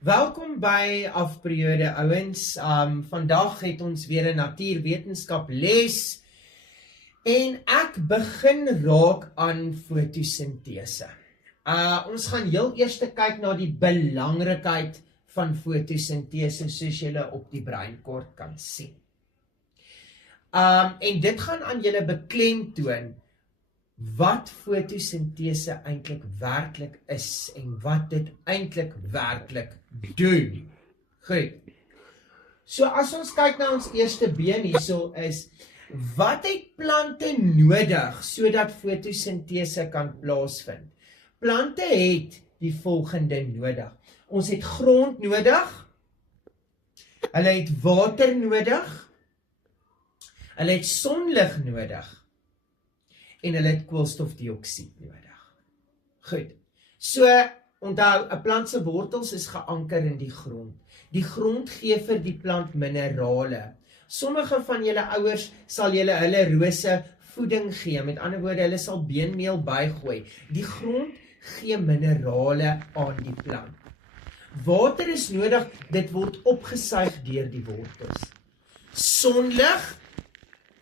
Welkom by afperiode ouens. Vandag het ons weer 'n natuurwetenskap les en ek begin raak aan fotosintese. Ons gaan heel eers kyk na die belangrikheid van fotosintese soos julle op die breinkort kan sien. En dit gaan aan julle beklemtoon wat fotosintese eintlik werklik is en wat dit eintlik werklik doen. Goed. So as ons kyk na ons eerste been hierso is, wat het plante nodig sodat fotosintese kan plaasvind? Plante het die volgende nodig. Ons het grond nodig. Hulle het water nodig. Hulle het sonlig nodig. En hulle het koolstofdioksied nodig. Goed. So, onthou, 'n plant se wortels is geanker in die grond. Die grond gee vir die plant minerale. Sommige van julle ouers sal julle hulle rose voeding gee. Met ander woorde, hulle sal beenmeel bygooi. Die grond gee minerale aan die plant. Water is nodig, dit word opgesuig deur die wortels. Sonlig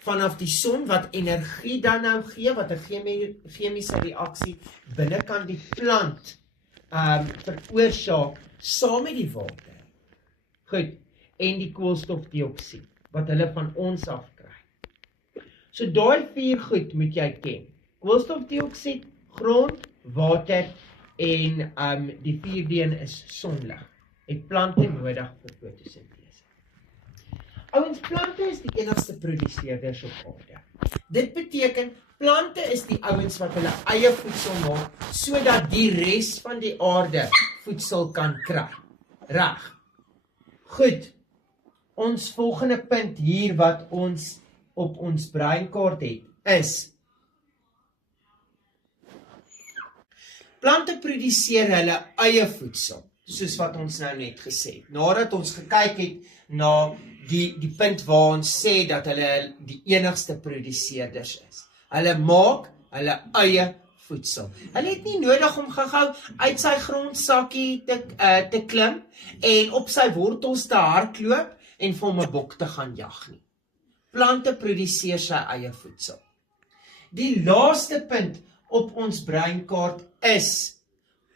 vanaf die son wat energie dan nou gee, wat 'n chemiese reaksie binnekant die plant veroorsaak saam met die water. Goed, en die koolstofdioksied wat hulle van ons af kry. So daai 4 goed moet jy ken. Koolstofdioksied, grond, water en die 4de is sonlig. Het plante nodig vir fotosintese. Ouens, plante is die enigste produseerders op aarde. Dit beteken, plante is die ouens wat hulle eie voedsel maak, sodat die res van die aarde voedsel kan kry. Reg. Goed, ons volgende punt hier wat ons op ons breinkaart het, is plante produseer hulle eie voedsel, soos wat ons nou net gesê het. Nadat ons gekyk het na die punt waar ons sê dat hulle die enigste produseerders is. Hulle maak hulle eie voedsel. Hulle het nie nodig om gou-gou uit sy grondsakkie te klim en op sy wortels te hardloop en vir hom 'n bok te gaan jag nie. Plante produseer sy eie voedsel. Die laaste punt op ons breinkaart is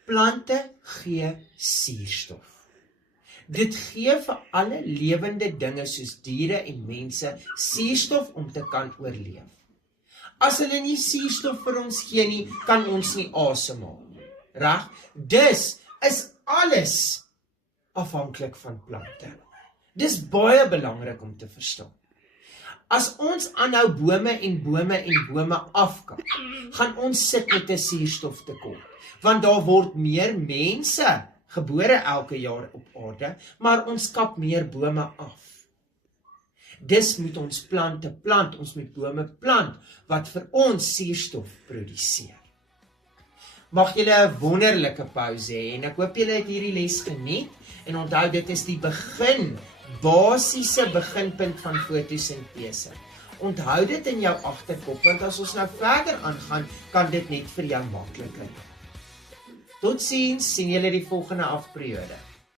plante gee suurstof. Dit gee vir alle lewende dinge soos diere en mense suurstof om te kan oorleef. As hulle nie suurstof vir ons gee nie, kan ons nie asemhaal nie. Reg? Dus is alles afhanklik van plante. Dis baie belangrik om te verstaan. As ons aanhou bome afkap, gaan ons sit met 'n suurstoftekort, want daar word meer mense gebore elke jaar op aarde, maar ons kap meer bome af. Dis moet ons plante plant, ons moet bome plant, wat vir ons suurstof produseer. Mag julle 'n wonderlike pouse hê, en ek hoop julle het hierdie les geniet, en onthou dit is die basiese beginpunt van fotosintese. Onthou dit in jou agterkop, want as ons nou verder aangaan, kan dit net vir jou makliker. Totsiens, sien julle die volgende afperiode.